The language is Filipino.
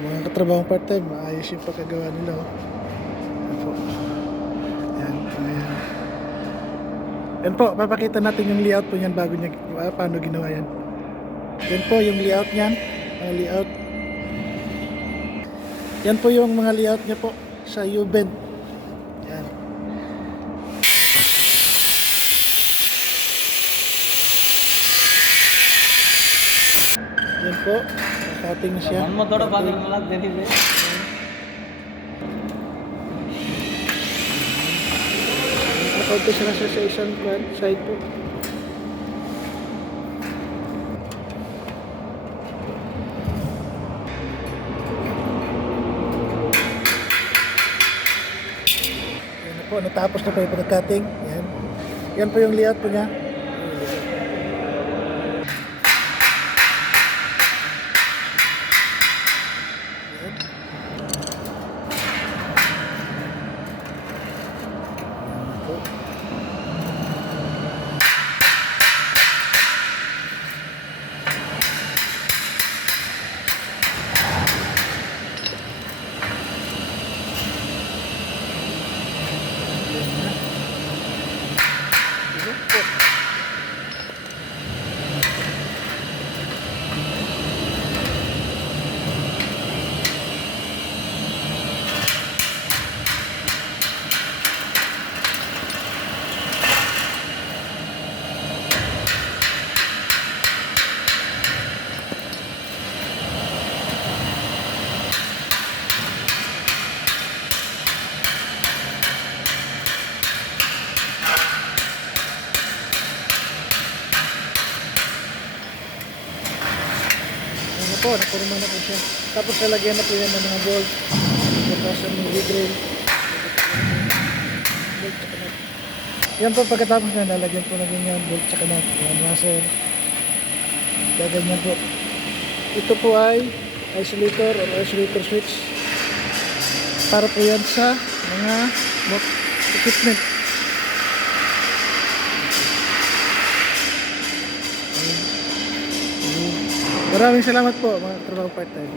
mga katrabahong part-time, maayos yung pagkagawa nila. Yan po. Yan, ayan. Yan po, papakita natin yung layout po niyan bago niya, paano ginawa yan. Yan po yung layout niyan. Layout. Yan po yung mga layout niya po sa U-bend. Yan. Yan po. Cutting siya. Nakaunti siya na sa isang side po. Yan na po. Natapos na po yung pagka-cutting. Yan. Yan po yung layout po niya. Ano po, napuruma na po siya. Tapos lalagyan na po yan ng mga bolt. Tapos ang drill. Yan po pagkatapos na lalagyan po na ganyan bolt sa kanat. Yan, maser. Gaganyan po. Ito po ay isolator or isolator switch. Para po yan sa mga equipment. Maraming salamat po mga trabaho part-time.